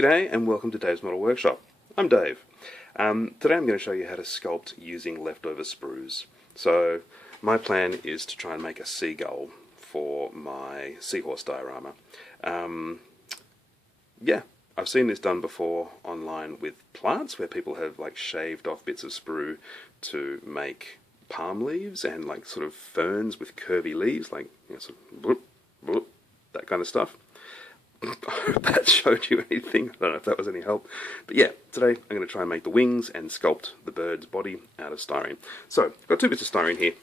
G'day and welcome to Dave's Model Workshop. I'm Dave. Today I'm going to show you how to sculpt using leftover sprues. So my plan is to try and make a seagull for my seahorse diorama. Yeah, I've seen this done before online with plants where people have like shaved off bits of sprue to make palm leaves and like sort of ferns with curvy leaves, like sort of bloop, bloop, that kind of stuff. I hope that showed you anything. I don't know if that was any help. But yeah, today I'm going to try and make the wings and sculpt the bird's body out of styrene. So, I've got 2 bits of styrene here.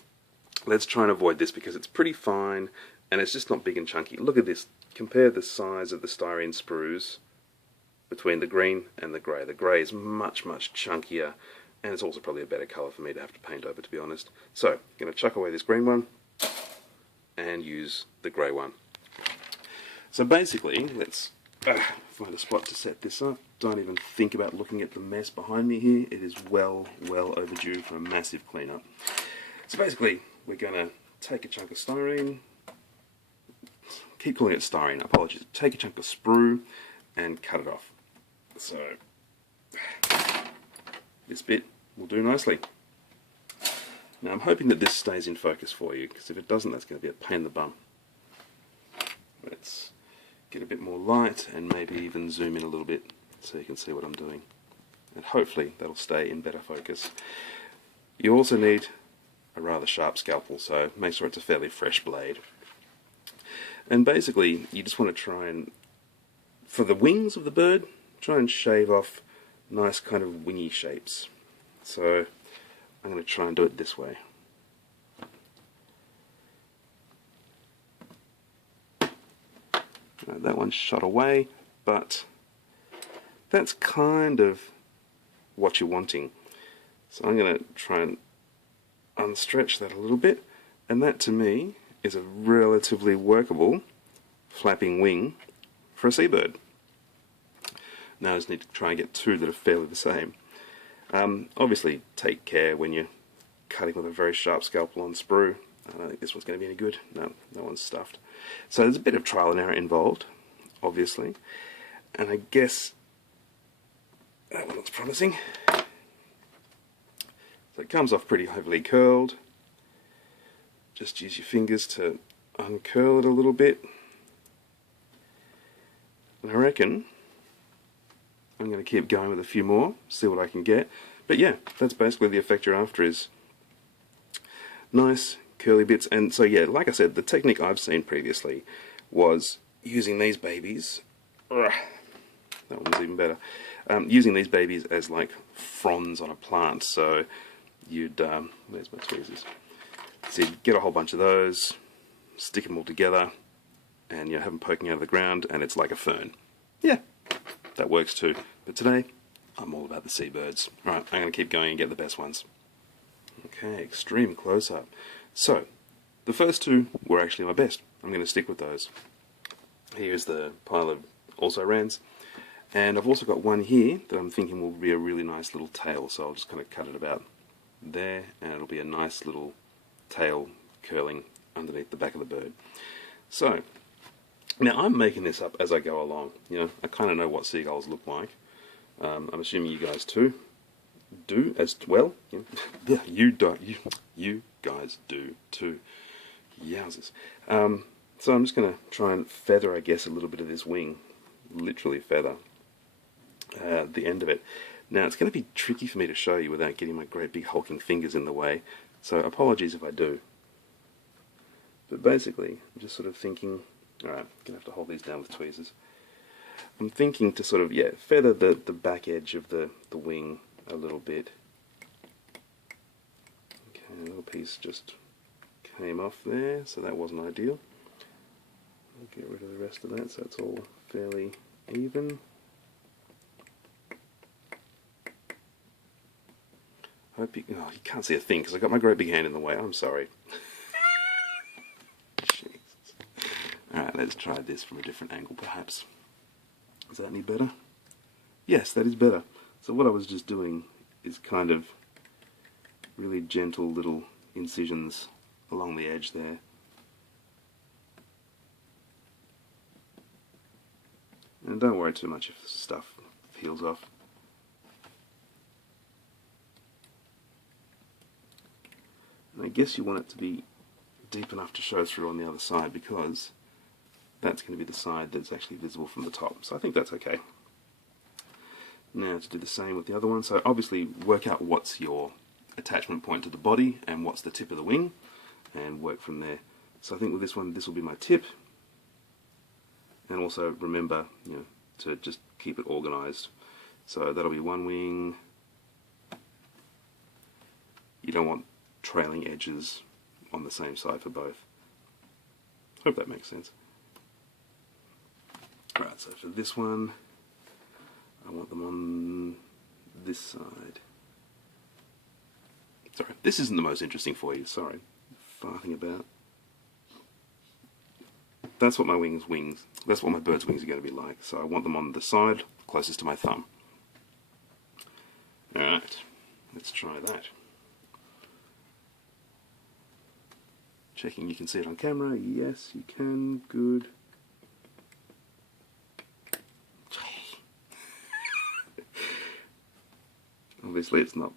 Let's try and avoid this because it's pretty fine and it's just not big and chunky. Look at this. Compare the size of the styrene sprues between the green and the grey. The grey is much, much chunkier and it's also probably a better colour for me to have to paint over, to be honest. So, I'm going to chuck away this green one and use the grey one. So basically, let's find a spot to set this up. Don't even think about looking at the mess behind me here. It is well overdue for a massive cleanup. So basically, we're going to take a chunk of styrene, keep calling it styrene, apologies, take a chunk of sprue and cut it off. So, this bit will do nicely. Now I'm hoping that this stays in focus for you, because if it doesn't, that's going to be a pain in the bum. Let's get a bit more light and maybe even zoom in a little bit so you can see what I'm doing. And hopefully that'll stay in better focus. You also need a rather sharp scalpel, so make sure it's a fairly fresh blade. And basically you just want to try and, for the wings of the bird, try and shave off nice kind of wingy shapes. So I'm going to try and do it this way. That one's shot away, but that's kind of what you're wanting. So I'm going to try and unstretch that a little bit, and that to me is a relatively workable flapping wing for a seabird. Now I just need to try and get 2 that are fairly the same. Obviously take care when you're cutting with a very sharp scalpel on sprue. I don't think this one's going to be any good. No, that one's stuffed. So there's a bit of trial and error involved, obviously. And I guess that one looks promising. So it comes off pretty heavily curled. Just use your fingers to uncurl it a little bit. And I reckon I'm going to keep going with a few more, see what I can get. But yeah, that's basically the effect you're after, is nice curly bits. And so yeah, like I said, the technique I've seen previously was using these babies, that one's even better, using these babies as like fronds on a plant. So you'd, where's my tweezers? So you'd get a whole bunch of those, stick them all together, and you have them poking out of the ground, and it's like a fern. Yeah, that works too. But today, I'm all about the seabirds. Right, I'm going to keep going and get the best ones. Okay, extreme close-up. So, the first 2 were actually my best. I'm going to stick with those. Here's the pile of also-rans. And I've also got one here that I'm thinking will be a really nice little tail, so I'll just kind of cut it about there, and it'll be a nice little tail curling underneath the back of the bird. So, now I'm making this up as I go along. You know, I kind of know what seagulls look like. I'm assuming you guys too do as well. Yeah, you guys do too. Yowzers. So I'm just going to try and feather, I guess, a little bit of this wing. Literally feather the end of it. Now it's going to be tricky for me to show you without getting my great big hulking fingers in the way, so apologies if I do. But basically, I'm just sort of thinking, alright, I'm going to have to hold these down with tweezers. I'm thinking to sort of, yeah, feather the back edge of the wing a little bit. Okay, a little piece just came off there, so that wasn't ideal. I'll get rid of the rest of that so it's all fairly even. Hope you, oh, you can't see a thing because I've got my great big hand in the way. I'm sorry. Jesus. Alright, let's try this from a different angle perhaps. Is that any better? Yes, that is better. So what I was just doing is kind of really gentle little incisions along the edge there. And don't worry too much if stuff peels off. And I guess you want it to be deep enough to show through on the other side, because that's going to be the side that's actually visible from the top. So I think that's okay. Now to do the same with the other one. So obviously work out what's your attachment point to the body and what's the tip of the wing, and work from there. So I think with this one, this will be my tip. And also remember, to just keep it organized. So that'll be one wing. You don't want trailing edges on the same side for both. Hope that makes sense. Alright, so for this one, I want them on this side. Sorry, this isn't the most interesting for you, sorry. Farting about. That's what my that's what my bird's wings are going to be like. So I want them on the side closest to my thumb. Alright, let's try that. Checking you can see it on camera. Yes, you can. Good. Obviously it's not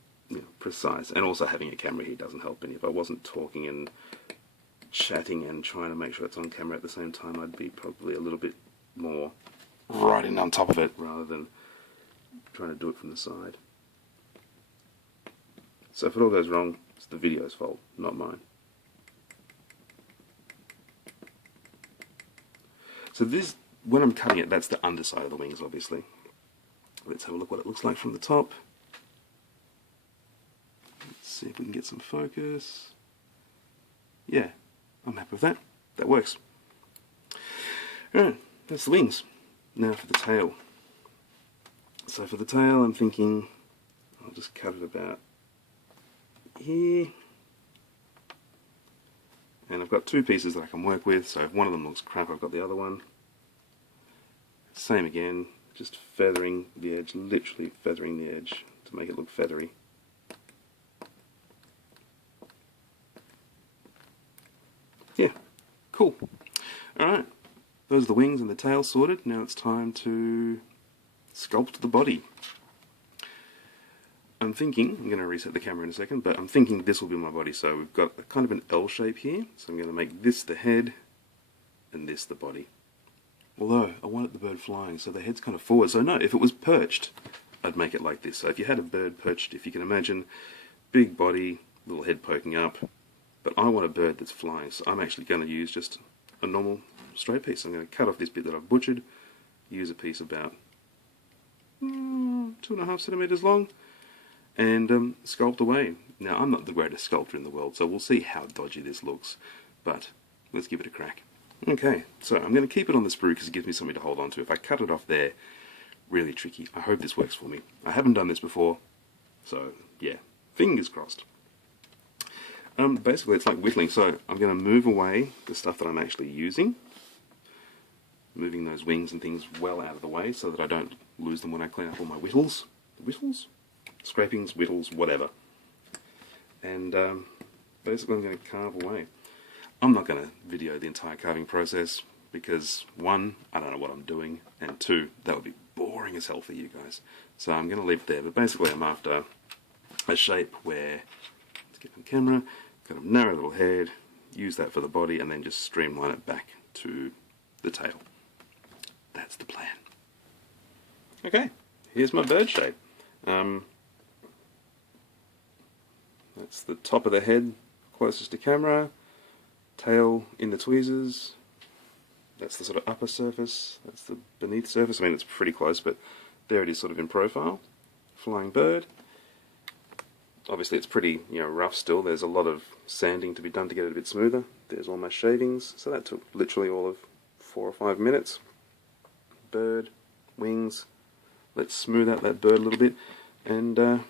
precise, and also having a camera here doesn't help any. If I wasn't talking and chatting and trying to make sure it's on camera at the same time, I'd be probably a little bit more right in on top of it rather than trying to do it from the side. So if it all goes wrong, it's the video's fault, not mine. So this, when I'm cutting it, that's the underside of the wings, obviously. Let's have a look what it looks like from the top. Let's see if we can get some focus. Yeah, I'm happy with that. That works. Alright, that's the wings. Now for the tail. So for the tail, I'm thinking I'll just cut it about here. And I've got two pieces that I can work with, so if one of them looks crap, I've got the other one. Same again, just feathering the edge, literally feathering the edge to make it look feathery. Yeah, cool. Alright, those are the wings and the tail sorted. Now it's time to sculpt the body. I'm thinking, I'm going to reset the camera in a second, but I'm thinking this will be my body. So we've got a kind of an L shape here, so I'm going to make this the head and this the body. Although I wanted the bird flying, so the head's kind of forward. So no, if it was perched, I'd make it like this. So if you had a bird perched, if you can imagine, big body, little head poking up, but I want a bird that's flying, so I'm actually going to use just a normal straight piece. I'm going to cut off this bit that I've butchered, use a piece about 2.5 centimeters long, and sculpt away. Now I'm not the greatest sculptor in the world, so we'll see how dodgy this looks, but let's give it a crack. Okay, so I'm going to keep it on the sprue because it gives me something to hold on to. If I cut it off there, really tricky. I hope this works for me. I haven't done this before, so yeah, fingers crossed. Basically it's like whittling, so I'm going to move away the stuff that I'm actually using, moving those wings and things well out of the way so that I don't lose them when I clean up all my whittles. Whittles? Scrapings, whittles, whatever. And basically I'm going to carve away. I'm not going to video the entire carving process because, one, I don't know what I'm doing, and two, that would be boring as hell for you guys. So I'm going to leave it there, but basically I'm after a shape where, let's get on camera, kind of narrow little head, use that for the body, and then just streamline it back to the tail. That's the plan. Okay, here's my bird shape. That's the top of the head closest to camera, tail in the tweezers, that's the sort of upper surface, that's the beneath surface. I mean, it's pretty close, but there it is sort of in profile. Flying bird. Obviously it's pretty rough still, there's a lot of sanding to be done to get it a bit smoother. There's all my shavings, so that took literally all of 4 or 5 minutes. Bird, wings, let's smooth out that bird a little bit, and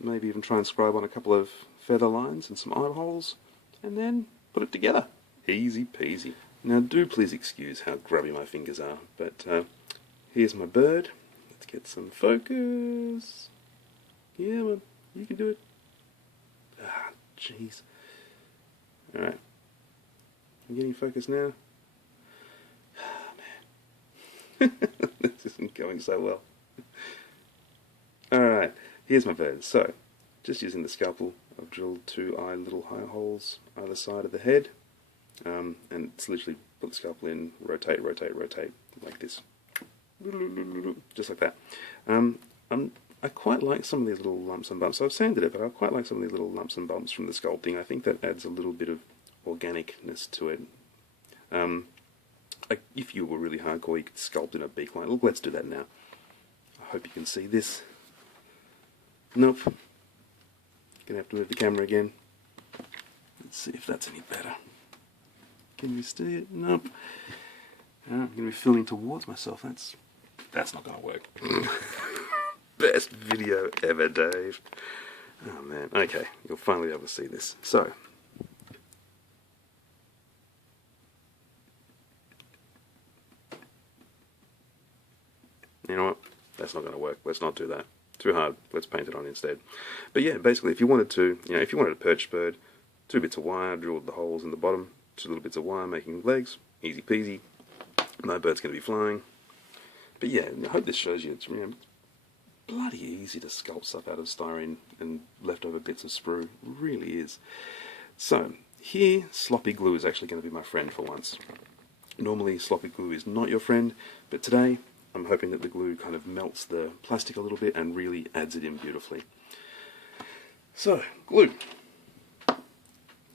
maybe even try and scribe on a couple of feather lines and some eye holes, and then put it together. Easy peasy. Now do please excuse how grubby my fingers are, but here's my bird. Let's get some focus. Yeah, well, you can do it. Ah, jeez. Alright. I'm getting focus now. Ah, man. This isn't going so well. Alright, here's my bird. So, just using the scalpel, I've drilled two little eye holes either side of the head. And it's literally put the scalpel in, rotate, rotate, rotate, like this. Just like that. I quite like some of these little lumps and bumps. So I've sanded it, but I quite like some of these little lumps and bumps from the sculpting. I think that adds a little bit of organicness to it. Like if you were really hardcore, you could sculpt in a beak line. Look, let's do that now. I hope you can see this. Nope. Gonna have to move the camera again. Let's see if that's any better. Can you see it? Nope. I'm going to be filming towards myself. That's not going to work. Best video ever, Dave. Oh man. Okay, you'll finally be able to see this. So, you know what? That's not going to work. Let's not do that. Too hard. Let's paint it on instead. But yeah, basically, if you wanted to, if you wanted a perch bird, 2 bits of wire, drilled the holes in the bottom, 2 little bits of wire making legs, easy peasy. No bird's going to be flying. But yeah, I hope this shows you it's bloody easy to sculpt stuff out of styrene and leftover bits of sprue. It really is. So, here, sloppy glue is actually going to be my friend for once. Normally, sloppy glue is not your friend, but today, I'm hoping that the glue kind of melts the plastic a little bit and really adds it in beautifully. So, glue.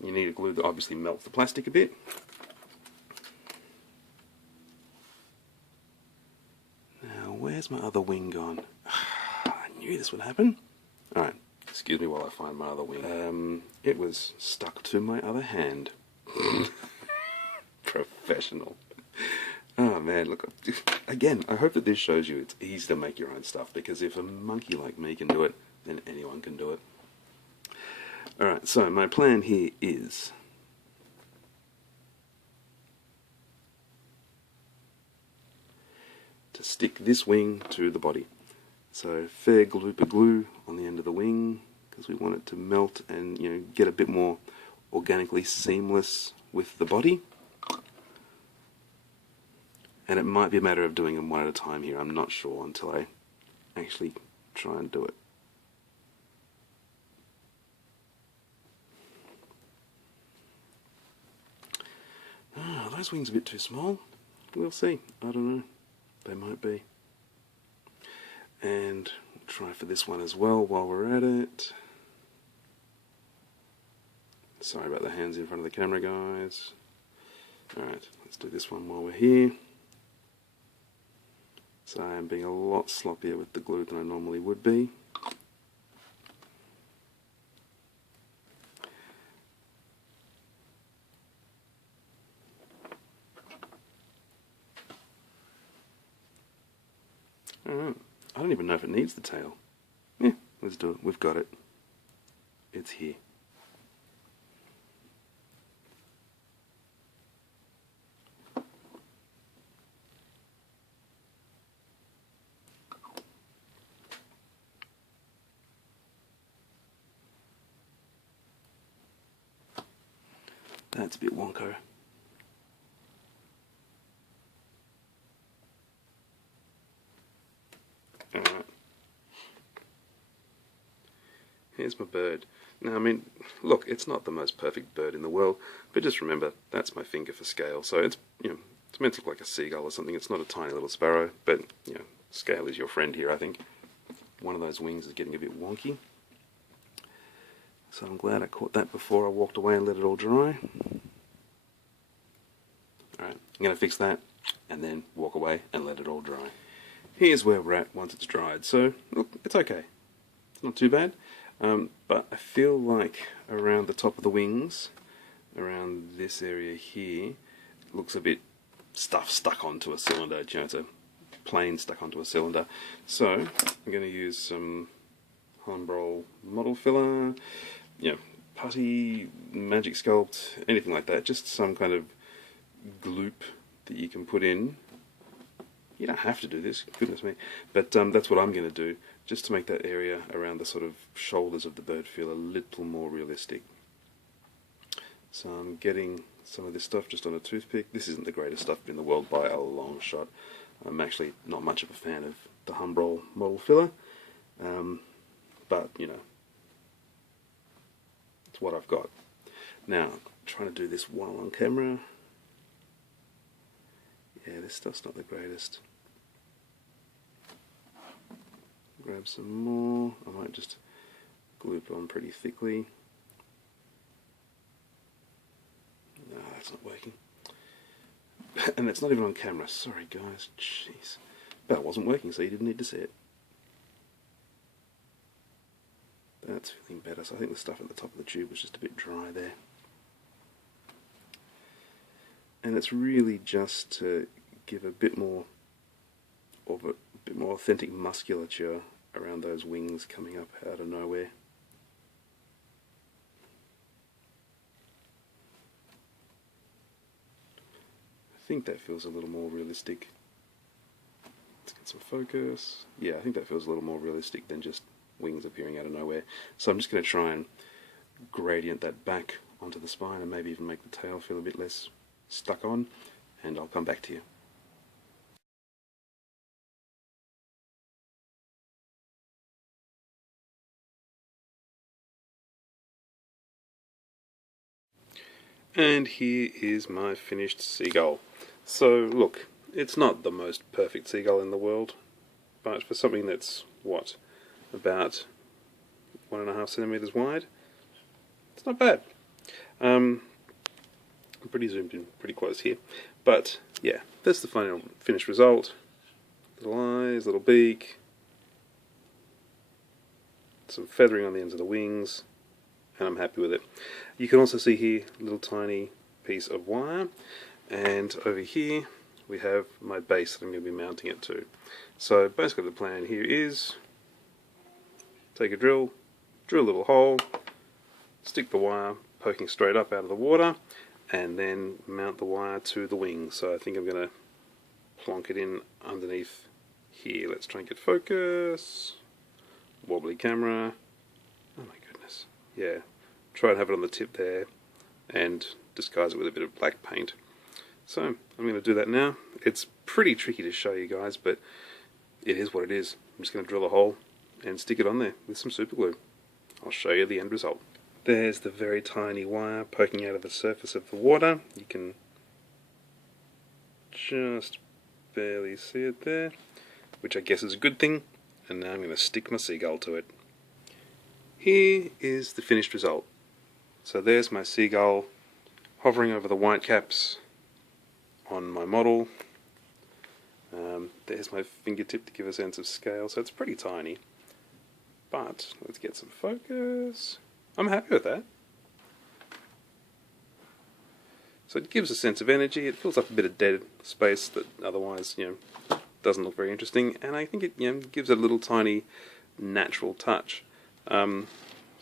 You need a glue that obviously melts the plastic a bit. Now, where's my other wing gone? I knew this would happen. Alright, excuse me while I find my other wing. It was stuck to my other hand. Professional. Oh man, look, again, I hope that this shows you it's easy to make your own stuff, because if a monkey like me can do it, then anyone can do it. Alright, so my plan here is to stick this wing to the body. So fair gloop of glue on the end of the wing, because we want it to melt and get a bit more organically seamless with the body. And it might be a matter of doing them one at a time here. I'm not sure until I actually try and do it. Oh, those wings are a bit too small. We'll see. I don't know. They might be. And we'll try for this one as well while we're at it. Sorry about the hands in front of the camera, guys. Alright, let's do this one while we're here. So I am being a lot sloppier with the glue than I normally would be. Alright, I don't even know if it needs the tail. Yeah, let's do it. We've got it. It's here. That's a bit wonko. Alright. Here's my bird. Now, I mean, look, it's not the most perfect bird in the world, but just remember, that's my finger for scale. So it's, it's meant to look like a seagull or something. It's not a tiny little sparrow, but, scale is your friend here, I think. One of those wings is getting a bit wonky. So I'm glad I caught that before I walked away and let it all dry. Alright, I'm going to fix that and then walk away and let it all dry. Here's where we're at once it's dried. So, look, it's okay. It's not too bad. But I feel like around the top of the wings, around this area here, it looks a bit stuff stuck onto a cylinder. It's a plane stuck onto a cylinder. So, I'm going to use some Humbrol model filler, putty, magic sculpt, anything like that. Just some kind of gloop that you can put in. You don't have to do this, goodness me, but that's what I'm going to do, just to make that area around the sort of shoulders of the bird feel a little more realistic. So I'm getting some of this stuff just on a toothpick. This isn't the greatest stuff in the world by a long shot. I'm actually not much of a fan of the Humbrol model filler, but you know, it's what I've got. Now, I'm trying to do this while on camera. Yeah, this stuff's not the greatest. Grab some more. I might just glue it on pretty thickly. No, that's not working. And it's not even on camera. Sorry guys, jeez. But it wasn't working, so you didn't need to see it. That's feeling better. So I think the stuff at the top of the tube was just a bit dry there. And it's really just to give a bit more authentic musculature around those wings coming up out of nowhere. I think that feels a little more realistic. Let's get some focus. Yeah, I think that feels a little more realistic than just wings appearing out of nowhere. So I'm just going to try and gradient that back onto the spine and maybe even make the tail feel a bit less stuck on, and I'll come back to you. And here is my finished seagull. So look, it's not the most perfect seagull in the world, but for something that's, what, about 1.5 centimeters wide, it's not bad. I'm pretty zoomed in, pretty close here, but yeah, that's the final finished result. Little eyes, little beak, some feathering on the ends of the wings, and I'm happy with it. You can also see here a little tiny piece of wire, and over here we have my base that I'm going to be mounting it to. So basically the plan here is take a drill a little hole, stick the wire poking straight up out of the water, and then mount the wire to the wing. So I think I'm going to plonk it in underneath here. Let's try and get focus. Wobbly camera. Oh my goodness. Yeah. Try and have it on the tip there and disguise it with a bit of black paint. So I'm going to do that now. It's pretty tricky to show you guys, but it is what it is. I'm just going to drill a hole and stick it on there with some super glue. I'll show you the end result. There's the very tiny wire poking out of the surface of the water. You can just barely see it there, which I guess is a good thing. And now I'm going to stick my seagull to it. Here is the finished result. So there's my seagull hovering over the whitecaps on my model. There's my fingertip to give a sense of scale, so it's pretty tiny. But let's get some focus. I'm happy with that. So it gives a sense of energy. It fills up a bit of dead space that otherwise, doesn't look very interesting, and I think it gives it a little tiny natural touch. So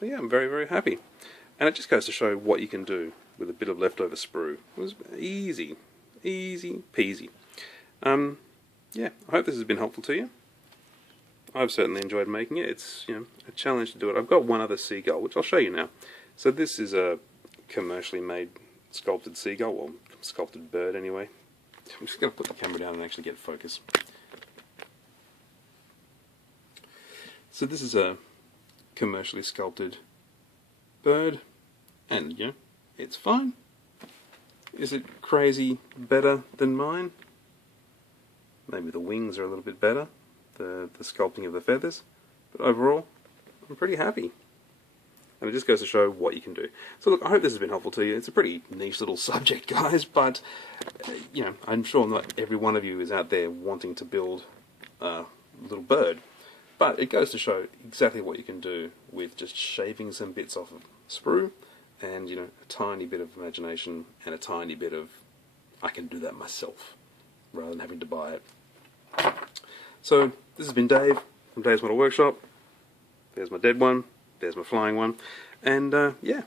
yeah, I'm very, very happy. And it just goes to show what you can do with a bit of leftover sprue. It was easy peasy. Yeah, I hope this has been helpful to you. I've certainly enjoyed making it. It's a challenge to do it. I've got one other seagull, which I'll show you now. So this is a commercially made sculpted seagull, well, sculpted bird anyway. I'm just going to put the camera down and actually get focus. So this is a commercially sculpted bird, and it's fine. Is it crazy better than mine? Maybe the wings are a little bit better, the sculpting of the feathers, but overall I'm pretty happy. And it just goes to show what you can do. So look, I hope this has been helpful to you. It's a pretty niche little subject, guys, but I'm sure not every one of you is out there wanting to build a little bird. But it goes to show exactly what you can do with just shaving some bits off of sprue and a tiny bit of imagination and a tiny bit of I can do that myself rather than having to buy it. So this has been Dave from Dave's Model Workshop. There's my dead one. There's my flying one. And yeah,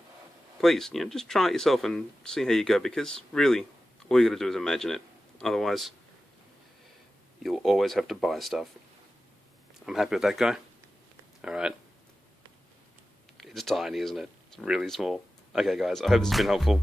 please, just try it yourself and see how you go, because really, all you got to do is imagine it. Otherwise, you'll always have to buy stuff. I'm happy with that guy. Alright. It's tiny, isn't it? It's really small. Okay guys, I hope this has been helpful.